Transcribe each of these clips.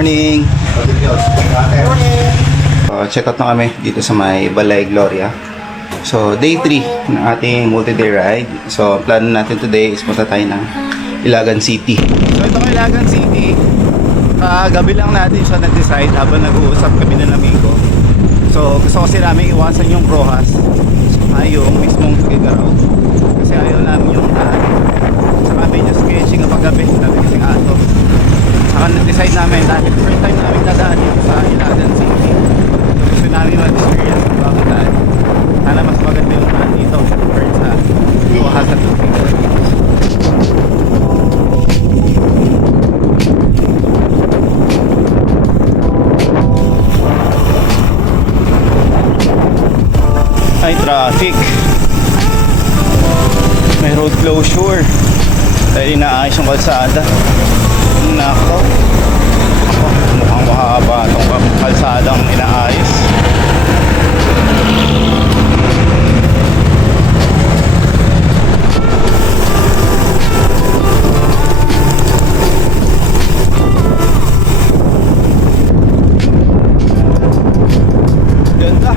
Morning! Check out na kami dito sa may Balay Gloria. So, day 3 ng ating multi-day ride. So, plan natin today is punta tayo ng Ilagan City. So, ito ng Ilagan City. Gabi lang natin siya nag-decide habang nag-uusap kami ng amigo. So, gusto kasi namin iwasan yung Rojas. Yung mismong Figueroa. Kasi ayaw namin yung sa kami yung sketching kapag gabi. Sabi kasing ato. Saka nag-decide namin dahil first time namin dadaan dito sa Ilagan City. So gusto namin mag-experience ng bagong daan. Sana mas maganda yung daan dito compared sa Rojas at Figueroa. Ay, traffic. May road closure dahil inaayos yung kalsada. Nako, mukhang mahaba itong kalsadang inaayos. Ganda.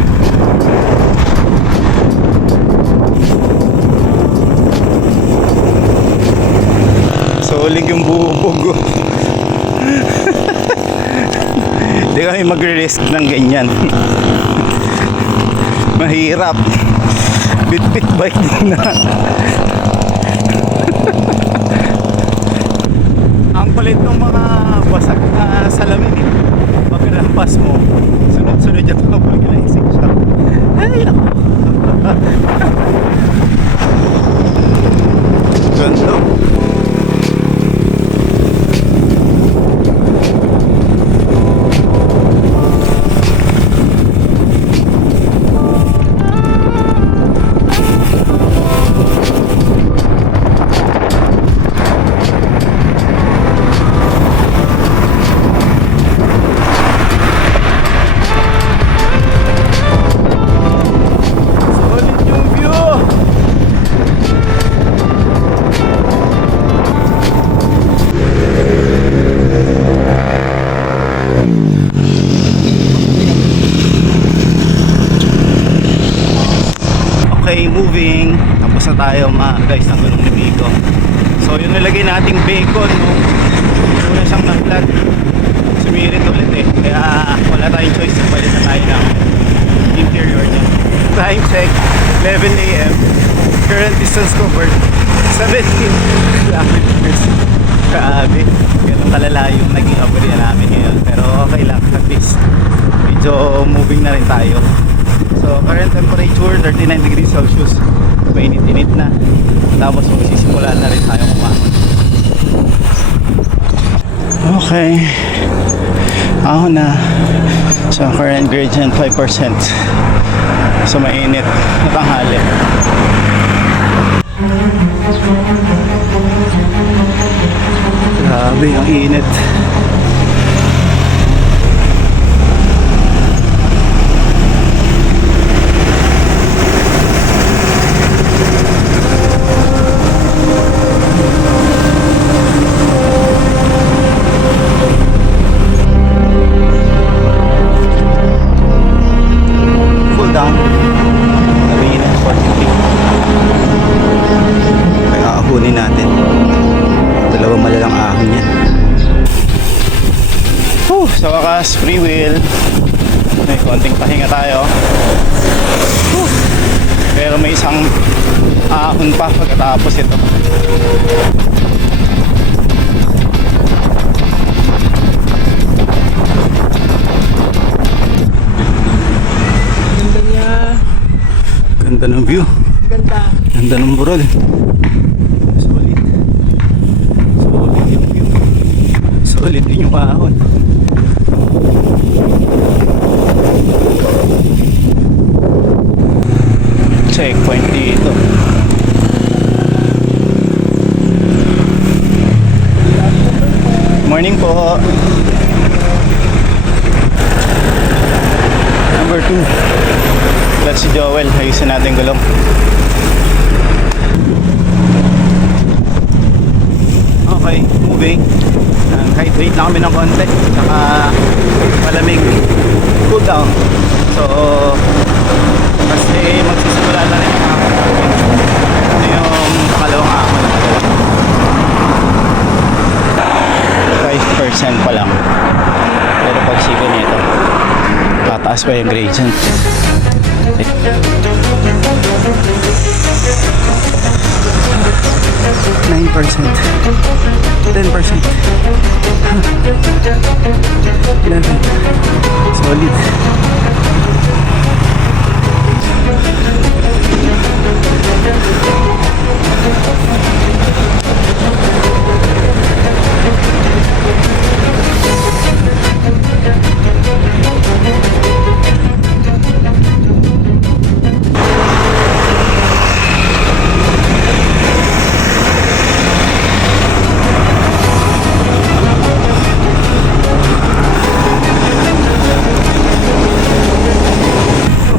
Solig yung bubog. Hindi kami magre-risk ng ganyan. Mahirap. Bit-bit bike na. Ang palit ng mga basag na salamin eh. Pagkalampas mo, sunod-sunod yung mga pag-ilaisik siya. Ay, naku. Ganda. Okay, moving. Tapos na tayo mga guys ng gulong ni Migo. So yung nilagay nating bacon, no? Una siyang na-flat. Sumirit ulit eh. Kaya wala tayong choice. Palit na tayo ng interior niya. Time check, 11 AM. Current distance covered, 17 kilometers. Grabe. Ganun kalala yung naging aberya namin ngayon. Pero okay lang, at least medyo moving na rin tayo. So current temperature 39 degrees Celsius. Mainit-init na. Tapos magsisimula na rin tayo kumain. Okay. Ako na. So current gradient 5%. So mainit na tanghali. Grabe ang init. Sa wakas, free wheel. May konting pahinga tayo. Pero may isang ahon pa pagkatapos ito. Ganda niya. Ganda ng view. Ganda. Ganda ng burol. Solid. Solid yung view. Solid din yung ahon. Checkpoint dito. Morning po. Number 2. Let's si Joel. Ayusin natin gulong. Okay, moving. mag-hydrate lang kami ng konti. Tsaka malamig. Cool down. So, kasi magsisimula na rin yung hapon namin. Ito yung pangalawang hapon na magawa. 5% pa lang. Pero pag sigo nito, tataas pa yung gradient. Nine percent, 10%, 11, solid.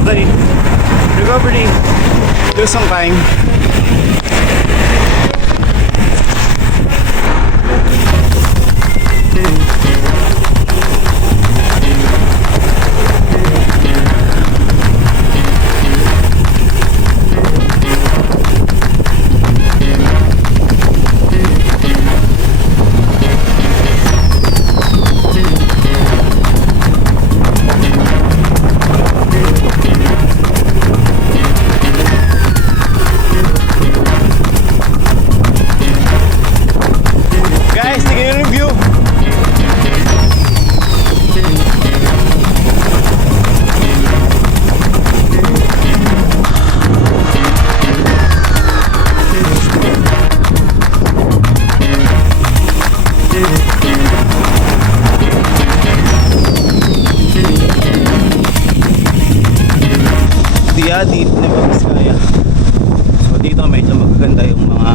Okay, recovery, lose some time. Guys, tingnan yung view. Diadit na Vizcaya. So dito medyo magaganda yung mga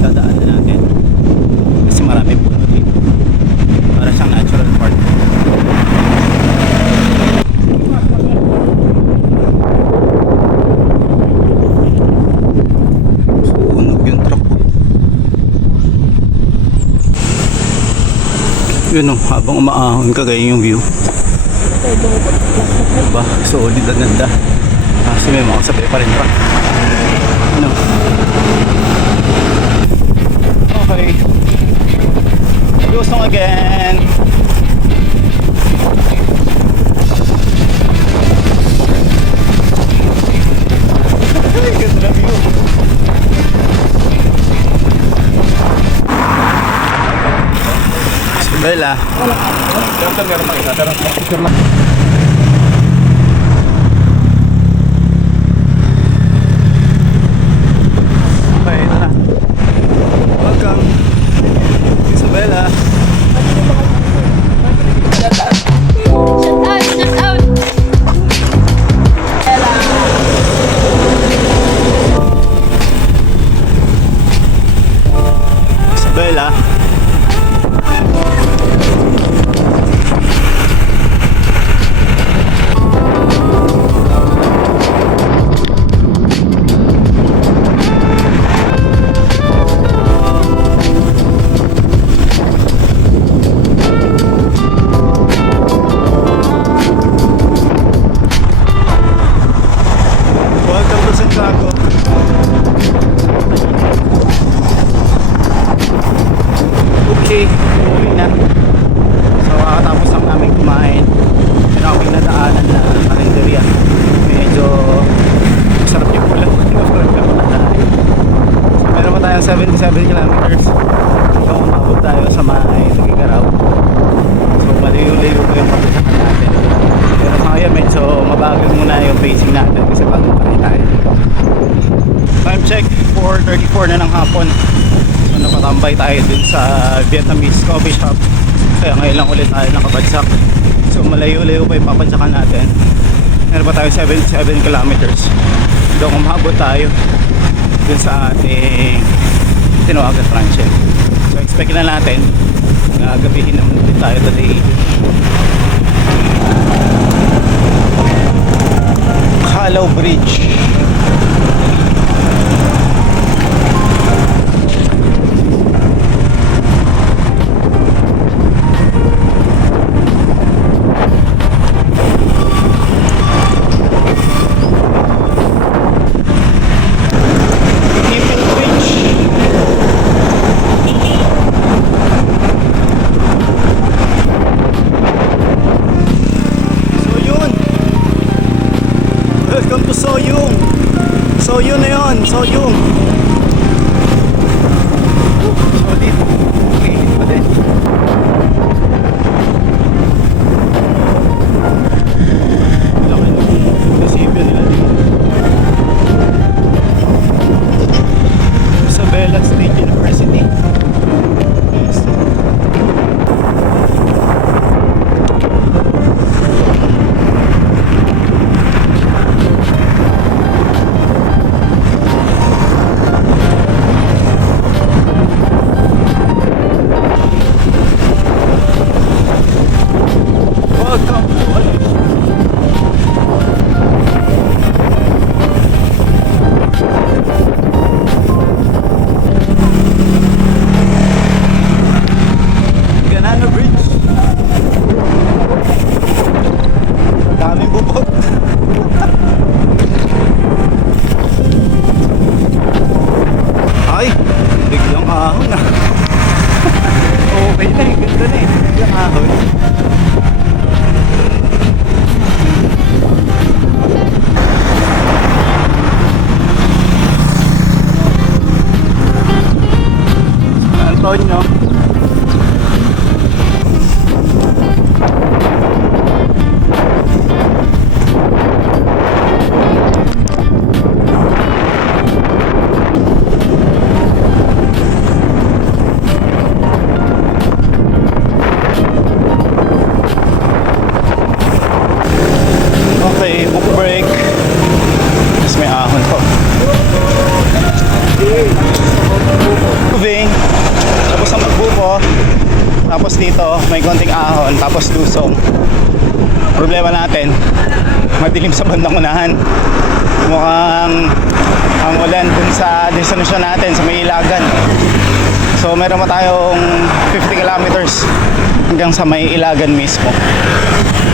dadaanan natin. Kasi marami puno dito. Para siyang natural park. Sunog yung truck ko. Yun o, habang umaahon ka ganyan yung view. Diba? Solid ang ganda. Kasi may mga sabi pa rin pa. Ano? Okay. Lusong again. Ganda na view. Bella. Meron makita. Pero picture lang. Okay, ito na. Welcome. Isabella. Shout out, shout out. Isabella. Welcome to Santiago. Okay, uwi na. So kakatapos lang namin kumain. Meron kaming nadaanan na karinderya. Medyo sarap yung ulam. So meron pa tayong 77 kilometers. So umabot tayo sa may Tugigaraw. So malayo-layo ko yung pagkasakan natin. Pero sa ngayon medyo mabagal muna yung pacing natin kasi bago pa rin tayo. Time check, 4:34 na ng hapon. So napatambay tayo dun sa Vietnamese coffee shop. Kaya ngayon lang ulit tayo nakabadsak. So malayo-layo pa yung papadsakan natin. Meron pa tayo 77 kilometers. Doon umabot tayo dun sa ating tinawagan franchise. So expect na natin na gabihin naman ulit tayo today. Calao Bridge. Ayun, sodium. Solid. Okay, pa din. Laki ng munisipyo nila dito. Isabela State University. Yes. Welcome to Alice. Ganano Bridge. Daming bubog. Ay, biglang ahon na. Okay na eh, ganda na eh. Biglang ahon. Antonio. Okay, book break. Tapos may ahon po. Moving. Tapos ang magbuko. Tapos dito may konting ahon. Tapos lusong. Problema natin, madilim sa bandang unahan. Mukhang ang ulan dun sa destination natin sa may Ilagan. So meron pa tayong 50 kilometers hanggang sa may Ilagan mismo.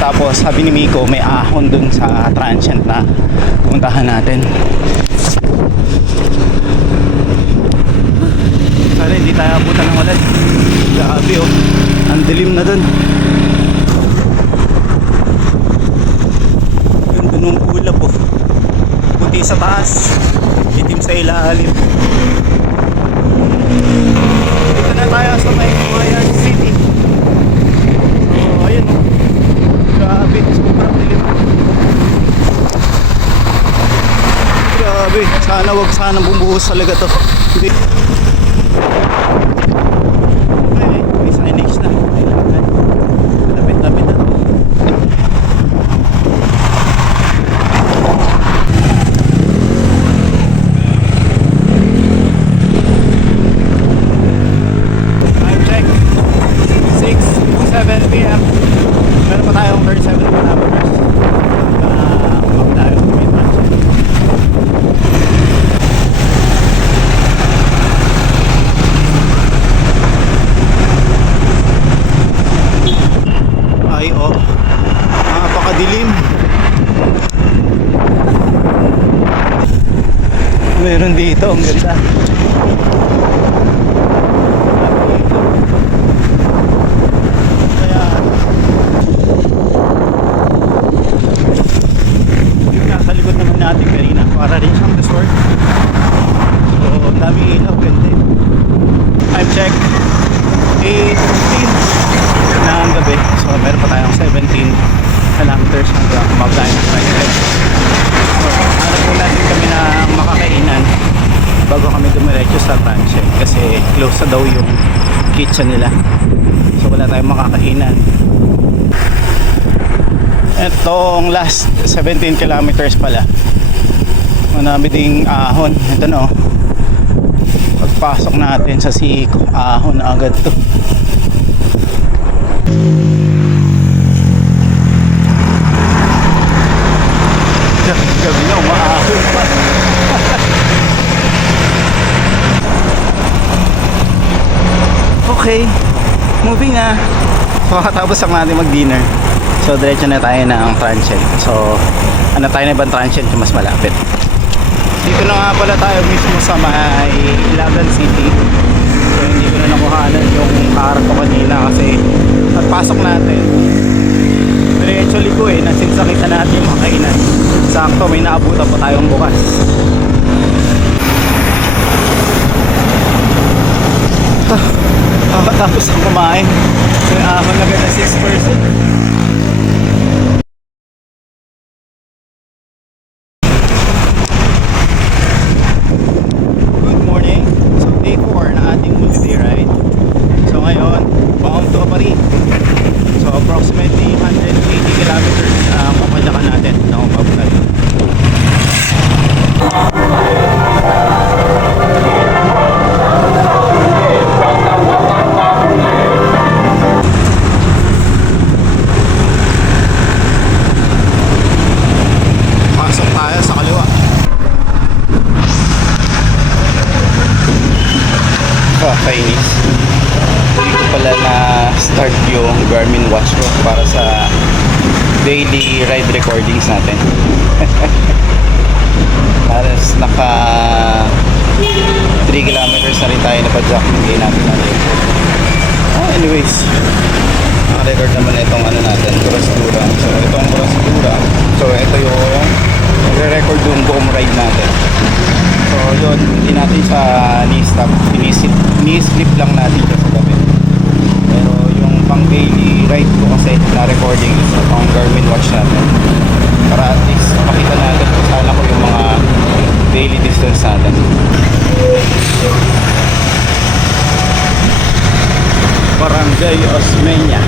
Tapos sabi ni Miko may ahon dun sa transient na puntahan natin. Sana hindi tayo abutan ng ulan. Grabe oh, ang dilim na dun. Ganda nung ulap oh. Puti sa taas, itim sa ilalim. Dito na tayo sa may Mayan City. So ayun oh, grabe, sobrang dilim. Grabe, sana wag sana bumuhos talaga to. Hindi. May signage na. Lapit-lapit na to. Time check. 6:07 PM. Meron pa tayong 37 kilometers. Map tayo. May transient. Ay oh, napakadilim. Meron dito, ang ganda. Kaya yung nasa likod naman natin kanina, para rin siyang resort. So, ang daming ilaw, ganda. Time check 8:15 ng gabi. So meron pa tayong 17 kilometers hanggang mag-line ng Triangle. So hanap po natin kami ng makakainan bago kami dumiretso sa transient kasi close na daw yung kitchen nila. So wala tayong makakainan. Etong last 17 kilometers pala, marami ding ahon. Ito no, pagpasok natin sa Sico, ahon na agad to. Gabi na, umaahon pa. Okay, moving na. So katapos lang natin mag-dinner. So diretso na tayo ng transient. So ano tayo na ibang transient yung mas malapit. Dito na nga pala tayo mismo sa may Ilagan City. So hindi ko na nakuhanan yung harap ko kanina kasi pagpasok natin diretso liko eh, nasinsakita natin yung mga kainan. Sakto may naabutan pa tayong bukas. Tapos ang kumain. So, ahon agad na 6%. Good morning. So, day 4 na ating multi-day ride. So, ngayon, bound to Apari. So, approximately 180 kilometers ang papadyakan natin na umabot natin. Pasok tayo sa kaliwa. Kainis. Hindi ko pala na start yung Garmin watch ko para sa daily ride recordings natin. Halos naka 3 kilometers na rin tayo na padjak. Hindi natin natin. Anyways, naka-record naman itong ano natin, Kurastura. So itong Kurastura. So ito yung nagre-record yung buong ride natin. So yun, hindi natin sa ni-stop, ni-slip lang natin siya sa gabi. Pero yung pang daily ride ko kasi na recording is pang Garmin watch natin. Para at least makita natin kung saan ako yung mga daily distance natin. Barangay Osmeña.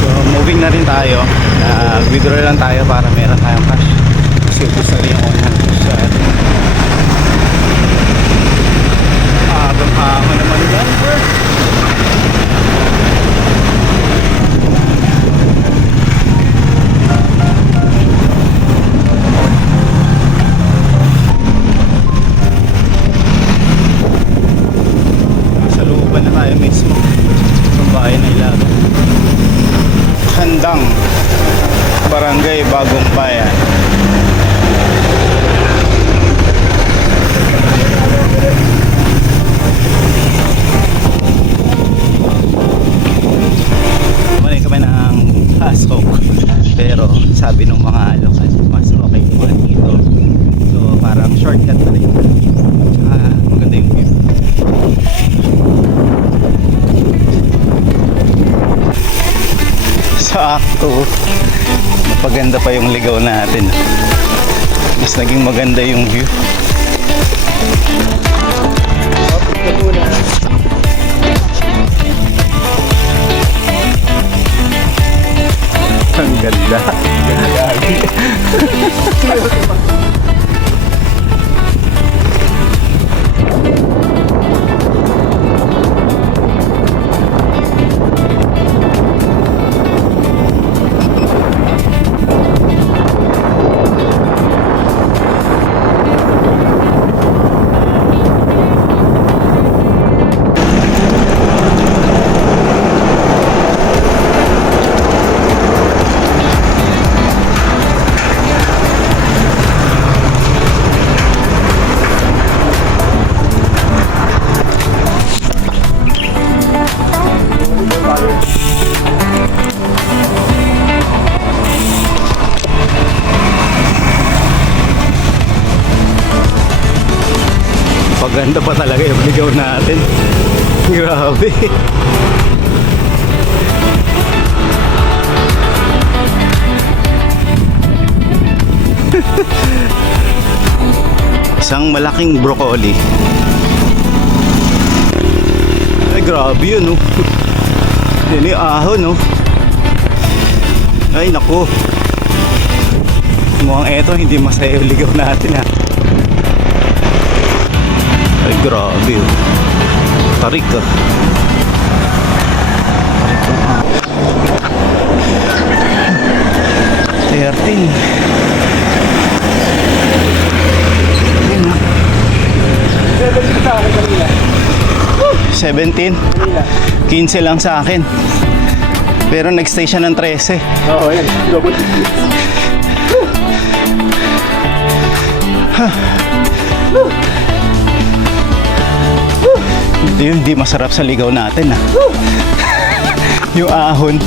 So moving na rin tayo. Withdraw lang tayo para meron tayong cash. Kasi ubus na rin yung online sa ako naman yan, bro. Sa looban na tayo mismo sa bahay na Ilagan. Handang Barangay Bagong Bayan. Pero sabi ng mga lokal, mas okay naman dito. So parang shortcut na rin. Tsaka maganda yung view. Sakto. Napaganda pa yung ligaw natin. Mas naging maganda yung view. Ang ganda. Gagi. Paganda pa talaga yung ligaw natin. Grabe. Isang malaking broccoli. Ay grabe yun, no? Yun yung ahon, no? Ay naku. Mukhang eto hindi masaya yung ligaw natin, ha? Ay grabe, oh. Tarik, ah. Tarik, 13. Ayun, ah. 17 sa akin kanina. 17? 15 lang sa akin. Pero nag-stay siya ng 13. Oo, yan. Double. Ito yung di masarap sa ligaw natin, ah. Yung ahon.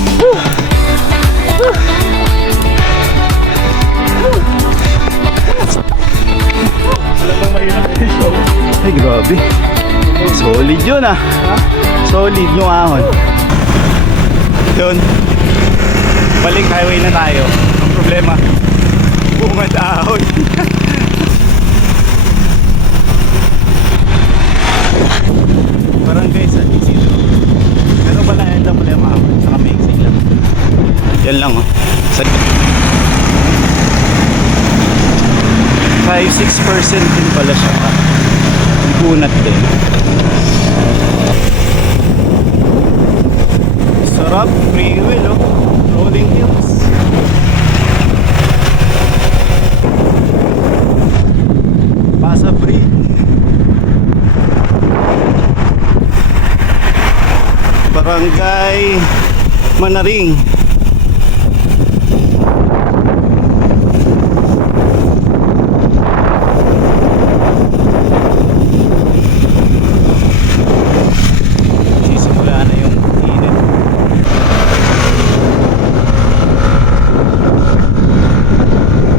Ay grabe. Solid yun, ah. Solid yung ahon. Yun. Balik highway na tayo. Ang problema, bungad ahon. Barangay San Isidro. Pero wala yung problema ahon. Saka may exit lang. Yan lang oh. 5-6% din pala siya. Bunat din. Sarap, free wheel oh. Rolling hills. Pasa Bridge. Barangay Manaring. Sisimula na yung init.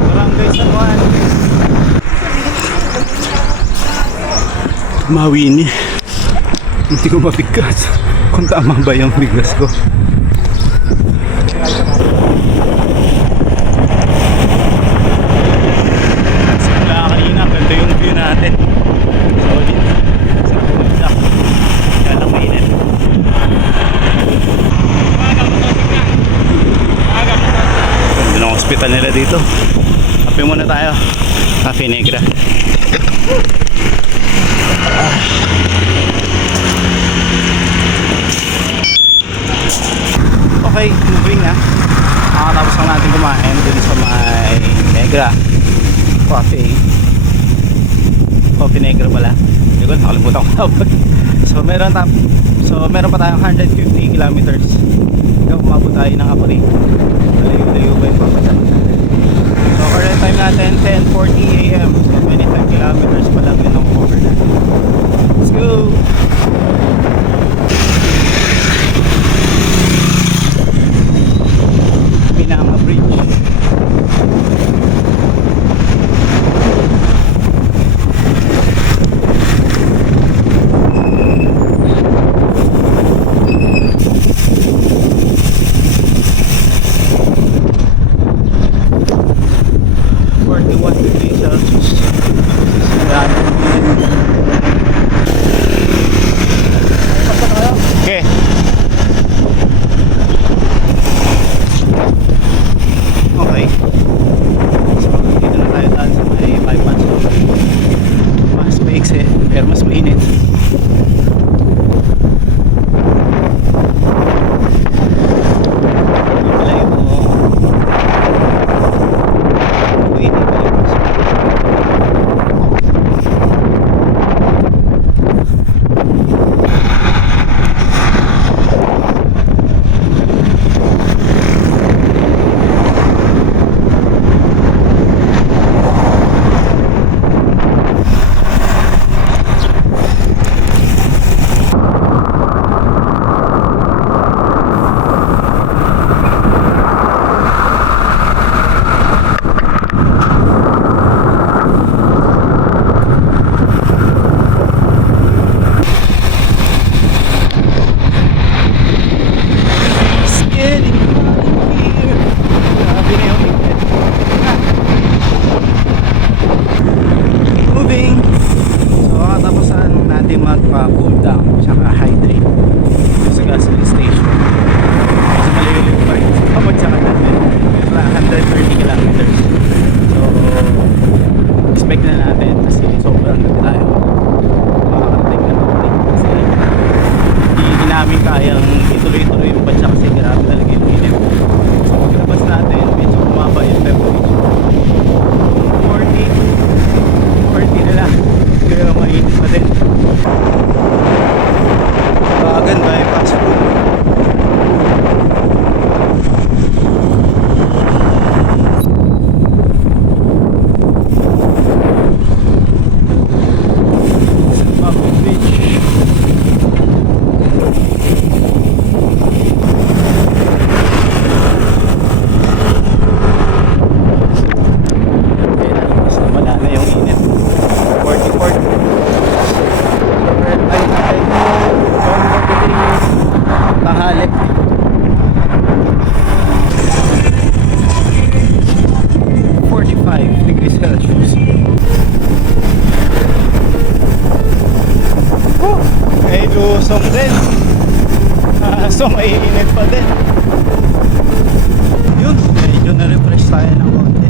Barangay San Juan. Mawini. Hindi ko mabigkas kung tama ba yung biglas ko. Simula kanina, ganda yung view natin. Solid. Sa pumunta. Kaya lang mainit. Ganda ng hospital nila dito. Kape muna tayo. Cafe Negra. Okay, moving na. Nakatapos lang natin kumain dun sa may Negra Coffee. Coffee Negra pala. Hindi ko, nakalimutan ko tawag. So meron pa tayong 150 kilometers hanggang umabot tayo ng Apuri. Malayo-layo pa yung papasan. So current time natin 10:40 AM. So 25 kilometers pa lang yun ang cover na. Let's go! Binama Bridge. medyo mainit pa din. Yun, medyo na-refresh tayo ng konti.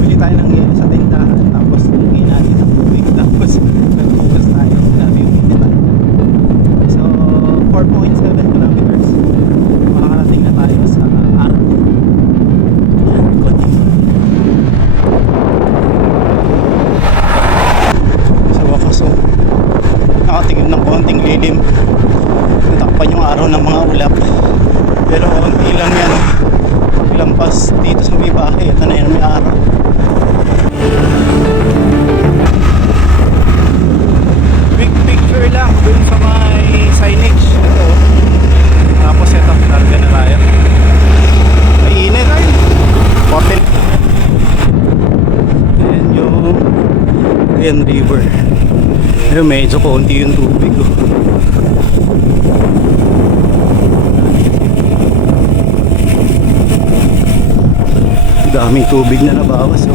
Bili tayo ng yelo sa tindahan, tapos tingin natin ang tubig, tapos nag-focus tayo. Grabe yung init. So, 4.7 kilometers. Makakarating na tayo sa Arco. Yan, konti. Sa wakas, so, nakatingin ng konting lilim. Natakpan yung araw ng mga ulap. Pero konti lang yan. Lampas dito sa may bahay. Ito na yan, may araw. Big picture lang dun sa may signage. Ito. Tapos ito, targa na tayo. Mainit ay. Hotel. Ayan yung Ayan River. Ayun, medyo konti yung tubig. Daming tubig na nabawas, so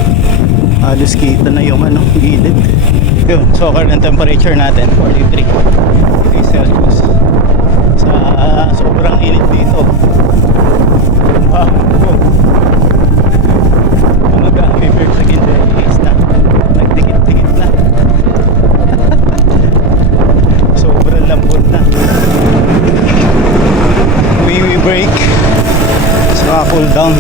halos kita na yung gilid. Yun, so current temperature natin 43 degrees Celsius. Sa sobrang init dito. Wow, mga gummy bears again, na nagdikit-dikit na. Sobrang lambot na. We break, so cool down.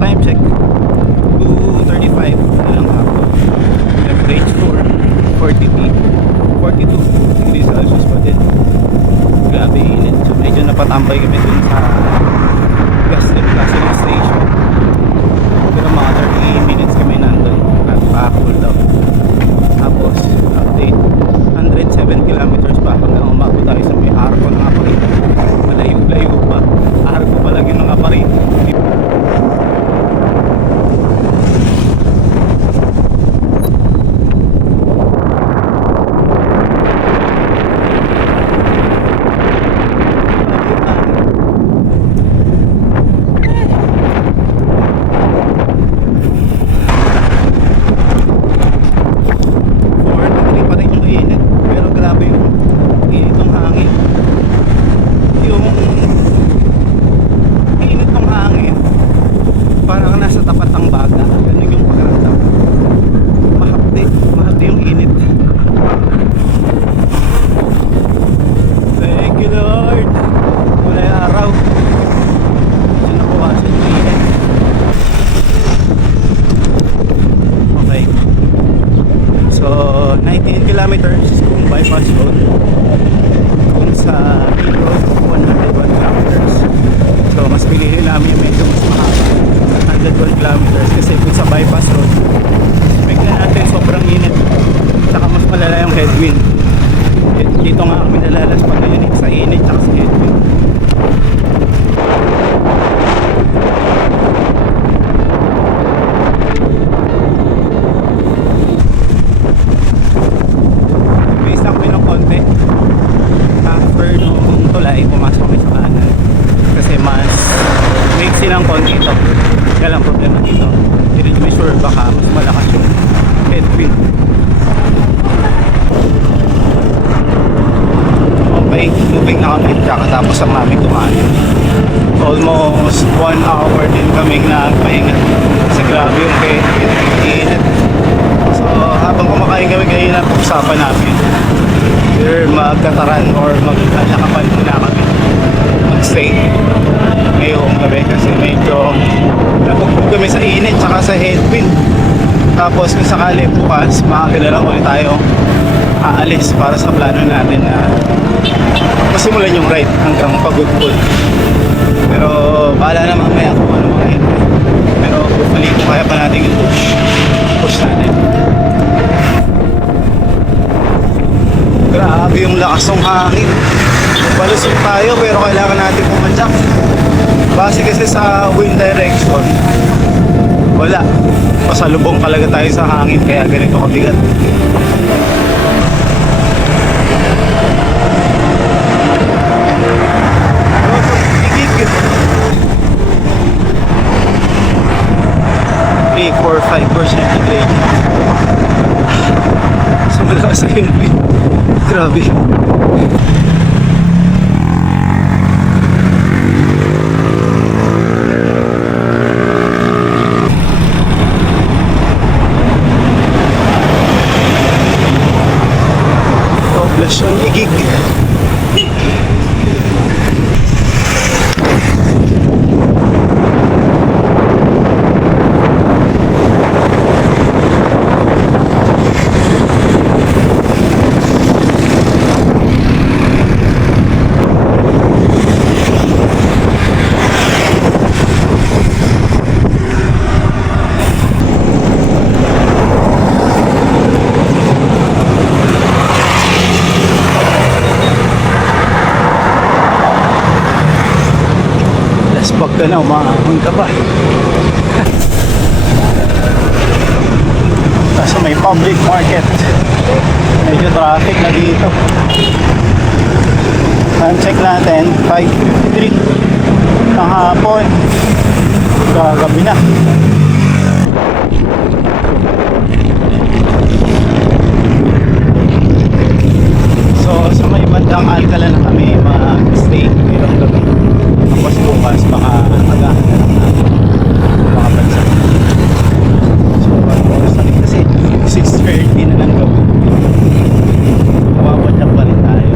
Time check 2:35 na lang ako. Temperature 42 degrees Celsius pa din. Grabe init. So medyo napatambay kami dun sa gasoline station. Pero mga 30 minutes kami nandun at pa-cool down. Tapos update 107 kilometers pa hanggang umabot tayo sa may Arco ng Aparito. Malayo-layo pa. Arco pa lagi ng Aparito. Kilometers kung bypass road, kung sa main road 101 kilometers. So mas pilihin namin yung medyo mas mahaba 101 kilometers kasi kung sa bypass road bigla natin sobrang init, saka mas malala yung headwind. Dito nga kami nalalas pa ngayon sa init saka sa headwind. After nung tulay, pumasok kami sa kanan kasi mas maiksi ng konti ito. Kaya lang problema dito, hindi rin kami sure, baka mas malakas yung headwind. Okay, moving na kami, kakatapos ang namin kumain. Almost 1 hour din kaming nagpahinga kasi grabe yung init. So habang kumakain kami ngayon, usapan namin either magkataran or maglalakapan muna kami, magstay ngayong gabi kasi medyo napugbog kami sa init tsaka sa headwind. Tapos kung sakali bukas maaga na lang ulit tayo aalis para sa plano natin na masimulan yung ride hanggang Pagudpud. Pero bahala na mamaya kung ano mga pero hopefully kung kaya pa natin yung push natin. Grabe yung lakas ng hangin. Palusot tayo pero kailangan natin pumadyak. Base kasi sa wind direction, wala. Pasalubong talaga tayo sa hangin kaya ganito kabigat. Gigit. 3-4-5% grade. So malakas sa wind. Grabe. Wag ka na, umahon ka pa. Kasi may public market. Medyo traffic na dito. Time check natin, 5:53 ng hapon. Gagabi na. So sa may bandang Alcala na kami mag-stay ngayong gabi. Tapos bukas baka agahan na lang natin mga bansa. So oras na rin kasi 6:30 na lang gabi. Mawawadyak pa rin tayo.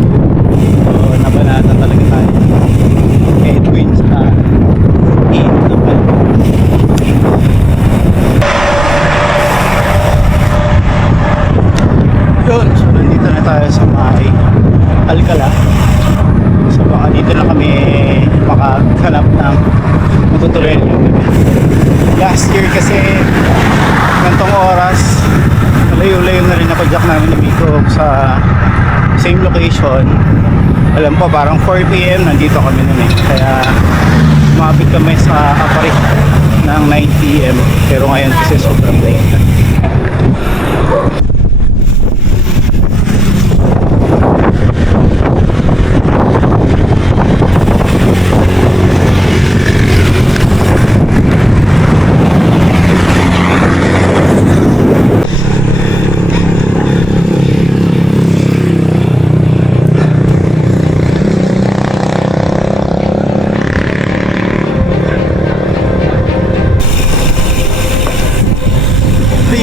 So nabanata talaga tayo. Headwinds na init na pa. Yun, so nandito na tayo sa may Alcala. So baka dito na kami makahanap ng matutuloy yung gabi. Last year kasi gantong oras layo-layo na rin napadyak namin ni Miko sa same location. Alam ko parang 4 PM nandito kami nun eh. Kaya umabot kami sa Apari ng 9 PM. Pero ngayon kasi sobrang late na.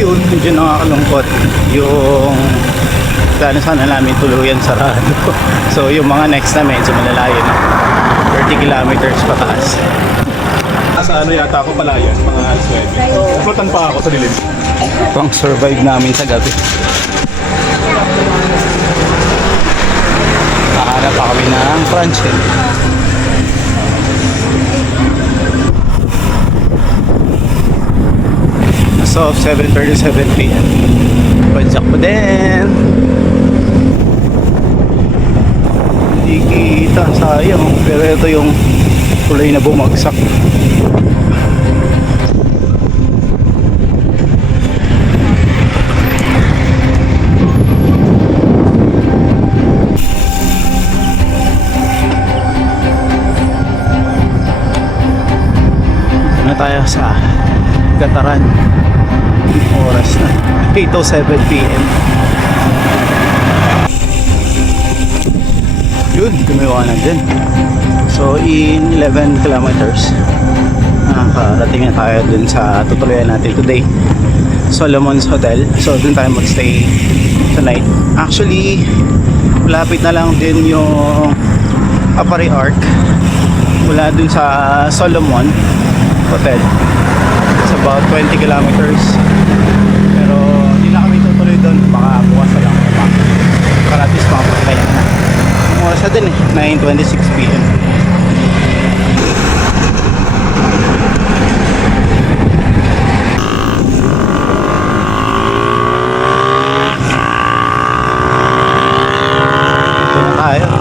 Ayun, medyo nakakalungkot yung sana namin tuluyan sarado. So yung mga next na medyo malalayo na 30 kilometers pataas. Sa ano yata ako palayo, mga alas 9. Flotan pa ako sa dilim. Pang survive namin sa gabi. Nakahanap pa kami ng Franchen. So 7:37 PM. Padyak pa din. Hindi kita, sayang. Pero ito yung kulay na bumagsak. Dito na tayo sa Gataran. Oras na 8:07 PM. Yun, gumiwanag din. So in 11 kilometers nakarating na tayo dun sa tutuloyan natin today, Solomon's Hotel. So dun tayo magstay tonight. Actually malapit na lang din yung Apari Arc mula dun sa Solomon Hotel. It's about 20 kilometers. Pero hindi na kami tutuloy doon. Baka bukas na lang pa. Para at least makapagkaya na. Ang oras na din eh. 9:26 PM. Dito na tayo.